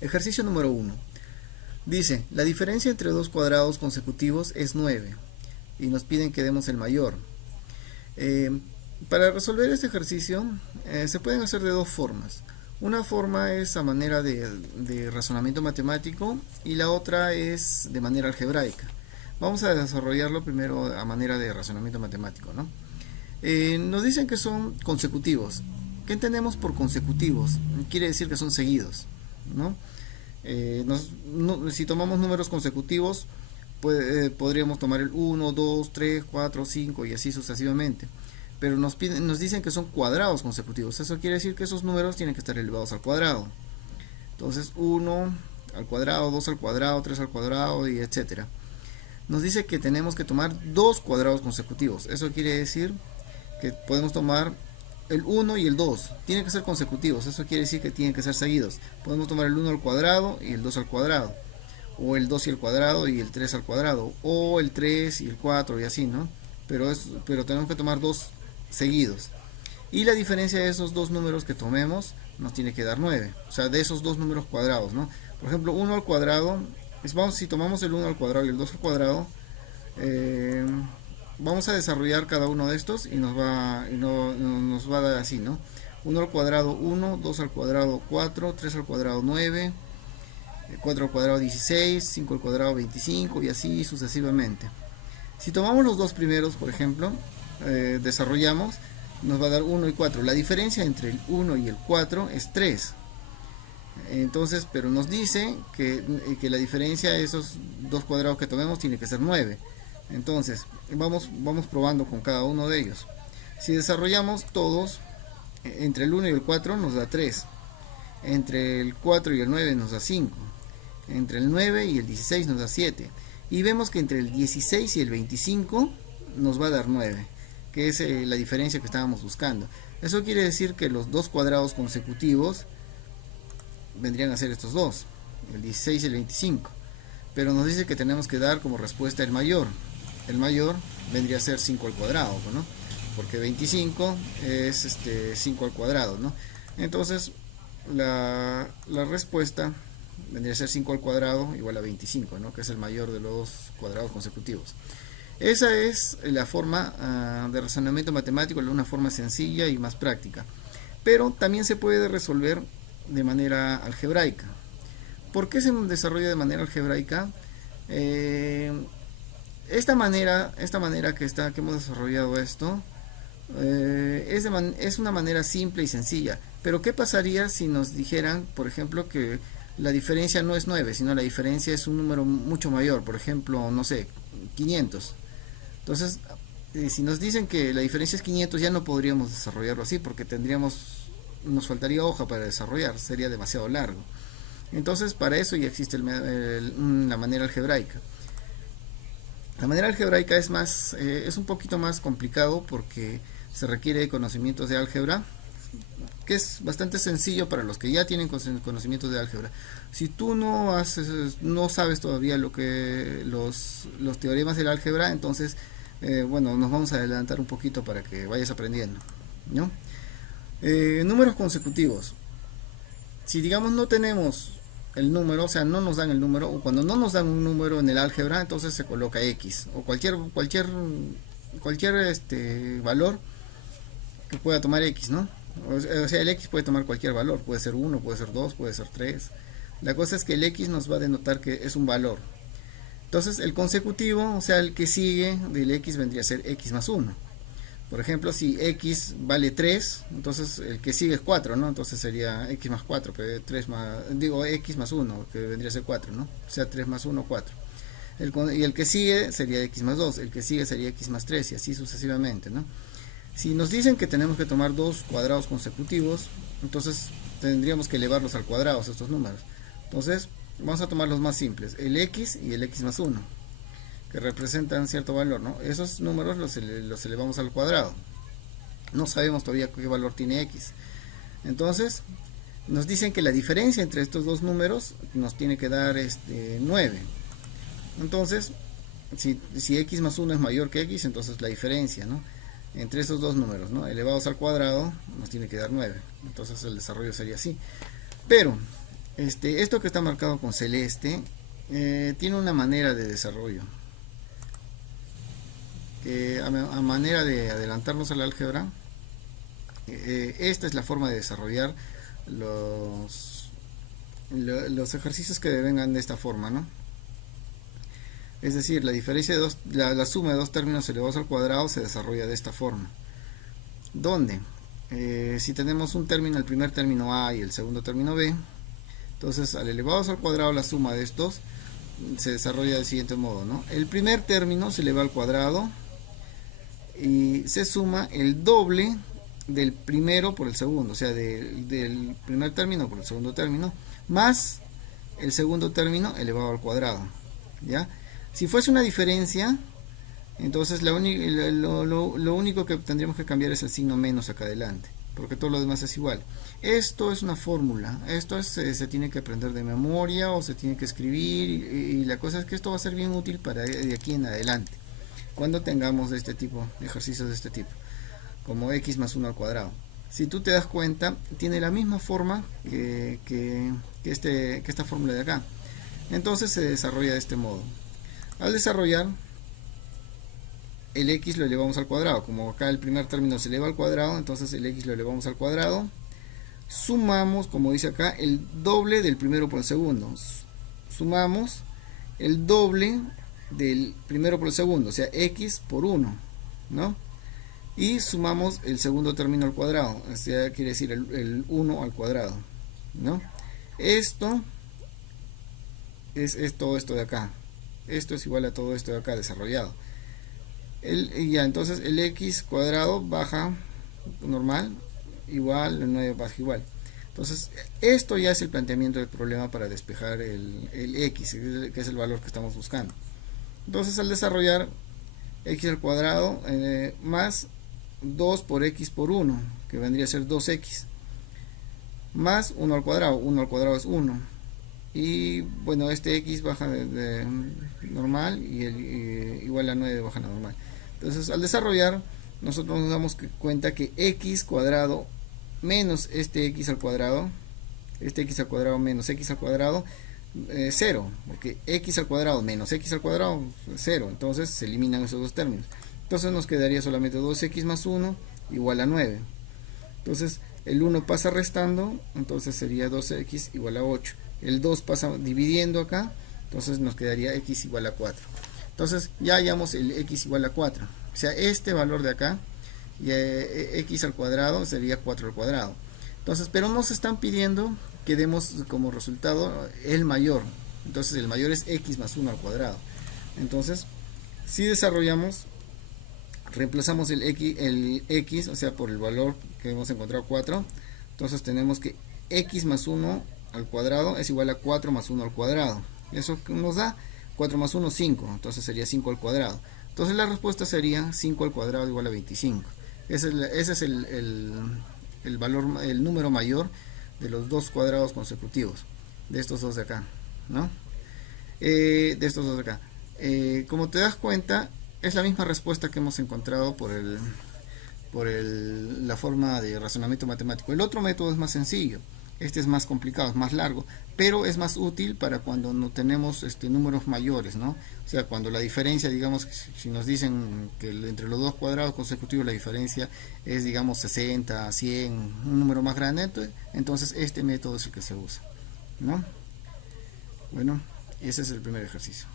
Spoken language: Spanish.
Ejercicio número 1. Dice, la diferencia entre dos cuadrados consecutivos es 9 y nos piden que demos el mayor. Para resolver este ejercicio se pueden hacer de dos formas. Una forma es a manera de razonamiento matemático y la otra es de manera algebraica. Vamos a desarrollarlo primero a manera de razonamiento matemático, ¿no? Nos dicen que son consecutivos. ¿Qué entendemos por consecutivos? Quiere decir que son seguidos, ¿no? Si tomamos números consecutivos, podríamos tomar el 1, 2, 3, 4, 5 y así sucesivamente. Pero nos dicen que son cuadrados consecutivos. Eso quiere decir que esos números tienen que estar elevados al cuadrado. Entonces 1 al cuadrado, 2 al cuadrado, 3 al cuadrado y etcétera. Nos dice que tenemos que tomar dos cuadrados consecutivos. Eso quiere decir que podemos tomar el 1 y el 2. Tienen que ser consecutivos. Eso quiere decir que tienen que ser seguidos. Podemos tomar el 1 al cuadrado y el 2 al cuadrado. O el 2 y el cuadrado y el 3 al cuadrado. O el 3 y el 4 y así, ¿no? Pero tenemos que tomar dos seguidos. Y la diferencia de esos dos números que tomemos nos tiene que dar 9. O sea, de esos dos números cuadrados, ¿no? Por ejemplo, 1 al cuadrado. Si tomamos el 1 al cuadrado y el 2 al cuadrado, vamos a desarrollar cada uno de estos y nos va a dar así, ¿no? 1 al cuadrado 1, 2 al cuadrado 4, 3 al cuadrado 9, 4 al cuadrado 16, 5 al cuadrado 25 y así sucesivamente. Si tomamos los dos primeros, por ejemplo, desarrollamos, nos va a dar 1 y 4. La diferencia entre el 1 y el 4 es 3. Entonces, pero nos dice que la diferencia de esos dos cuadrados que tomemos tiene que ser 9. Entonces, vamos probando con cada uno de ellos. Si desarrollamos todos, entre el 1 y el 4 nos da 3. Entre el 4 y el 9 nos da 5. Entre el 9 y el 16 nos da 7. Y vemos que entre el 16 y el 25 nos va a dar 9, que es la diferencia que estábamos buscando. Eso quiere decir que los dos cuadrados consecutivos vendrían a ser estos dos, el 16 y el 25. Pero nos dice que tenemos que dar como respuesta el mayor. El mayor vendría a ser 5 al cuadrado, ¿no? Porque 25 es 5 al cuadrado, ¿no? Entonces la respuesta vendría a ser 5 al cuadrado igual a 25, ¿no? Que es el mayor de los dos cuadrados consecutivos. Esa es la forma de razonamiento matemático, una forma sencilla y más práctica. Pero también se puede resolver de manera algebraica. ¿Por qué se desarrolla de manera algebraica? Esta manera que hemos desarrollado esto es una manera simple y sencilla. Pero ¿qué pasaría si nos dijeran, por ejemplo, que la diferencia no es 9, sino la diferencia es un número mucho mayor? Por ejemplo, no sé, 500. Entonces, si nos dicen que la diferencia es 500, ya no podríamos desarrollarlo así, porque nos faltaría hoja para desarrollar, sería demasiado largo. Entonces, para eso ya existe la manera algebraica. La manera algebraica es un poquito más complicado porque se requiere conocimientos de álgebra, que es bastante sencillo para los que ya tienen conocimientos de álgebra. Si tú no sabes todavía los teoremas del álgebra, entonces bueno, nos vamos a adelantar un poquito para que vayas aprendiendo, ¿no? Números consecutivos. Si digamos no tenemos el número, o sea, no nos dan el número, o cuando no nos dan un número en el álgebra, entonces se coloca X o cualquier valor que pueda tomar X, ¿no? O sea, el X puede tomar cualquier valor, puede ser 1, puede ser 2, puede ser 3. La cosa es que el X nos va a denotar que es un valor. Entonces el consecutivo, o sea, el que sigue del X vendría a ser X más 1. Por ejemplo, si X vale 3, entonces el que sigue es 4, ¿no? Entonces sería X más 4, pero X más 1, que vendría a ser 4, ¿no? O sea, 3 más 1, 4. Y el que sigue sería X más 2, el que sigue sería X más 3 y así sucesivamente, ¿no? Si nos dicen que tenemos que tomar dos cuadrados consecutivos, entonces tendríamos que elevarlos al cuadrado, estos números. Entonces, vamos a tomar los más simples, el X y el X más 1. Que representan cierto valor, ¿no? Esos números los elevamos al cuadrado. No sabemos todavía qué valor tiene X. Entonces, nos dicen que la diferencia entre estos dos números nos tiene que dar 9. Entonces, si X más 1 es mayor que X, entonces la diferencia, ¿no? Entre estos dos números, ¿no? Elevados al cuadrado, nos tiene que dar 9. Entonces el desarrollo sería así. Pero Esto que está marcado con celeste tiene una manera de desarrollo. A manera de adelantarnos al álgebra, esta es la forma de desarrollar los ejercicios que vengan de esta forma, ¿no? Es decir, la diferencia de la suma de dos términos elevados al cuadrado se desarrolla de esta forma. ¿Dónde? Si tenemos un término, el primer término a y el segundo término b, entonces al elevados al cuadrado la suma de estos se desarrolla del siguiente modo, ¿no? El primer término se eleva al cuadrado y se suma el doble del primero por el segundo, o sea, del primer término por el segundo término, más el segundo término elevado al cuadrado, ¿ya? Si fuese una diferencia, entonces lo único que tendríamos que cambiar es el signo menos acá adelante, porque todo lo demás es igual. Esto es una fórmula, esto se tiene que aprender de memoria o se tiene que escribir y la cosa es que esto va a ser bien útil para de aquí en adelante, cuando tengamos de este tipo, ejercicios de este tipo, como x más 1 al cuadrado. Si tú te das cuenta, tiene la misma forma que esta fórmula de acá. Entonces se desarrolla de este modo. Al desarrollar, el x lo elevamos al cuadrado. Como acá el primer término se eleva al cuadrado, entonces el x lo elevamos al cuadrado. Sumamos, como dice acá, el doble del primero por el segundo. Sumamos el doble del primero por el segundo, o sea, x por 1, ¿no? Y sumamos el segundo término al cuadrado, o sea, quiere decir el 1 al cuadrado, ¿no? Esto es todo esto de acá. Esto es igual a todo esto de acá desarrollado. Ya, entonces el x cuadrado baja normal, igual, el 9 baja igual. Entonces, esto ya es el planteamiento del problema para despejar el x, que es el valor que estamos buscando. Entonces, al desarrollar x al cuadrado más 2 por x por 1, que vendría a ser 2x, más 1 al cuadrado es 1. Y bueno, este x baja de normal y igual a 9 baja a normal. Entonces, al desarrollar, nosotros nos damos cuenta que x cuadrado menos este x al cuadrado menos x al cuadrado, 0, porque x al cuadrado menos x al cuadrado, 0, entonces se eliminan esos dos términos. Entonces nos quedaría solamente 2x más 1 igual a 9. Entonces el 1 pasa restando, entonces sería 2x igual a 8. El 2 pasa dividiendo acá, entonces nos quedaría x igual a 4. Entonces ya hallamos el x igual a 4. O sea, este valor de acá, x al cuadrado sería 4 al cuadrado. Entonces, pero nos están pidiendo que demos como resultado el mayor. Entonces el mayor es x más 1 al cuadrado. Entonces, si desarrollamos, reemplazamos el x, o sea, por el valor que hemos encontrado 4. Entonces tenemos que x más 1 al cuadrado es igual a 4 más 1 al cuadrado. Eso nos da 4 más 1, 5. Entonces sería 5 al cuadrado. Entonces la respuesta sería 5 al cuadrado igual a 25. Ese es el valor, el número mayor de los dos cuadrados consecutivos, de estos dos de acá, ¿no? De estos dos de acá. Como te das cuenta, es la misma respuesta que hemos encontrado por la forma de razonamiento matemático. El otro método es más sencillo. Este es más complicado, es más largo, pero es más útil para cuando no tenemos números mayores, ¿no? O sea, cuando la diferencia, digamos, si nos dicen que entre los dos cuadrados consecutivos la diferencia es, digamos, 60, 100, un número más grande, entonces este método es el que se usa, ¿no? Bueno, ese es el primer ejercicio.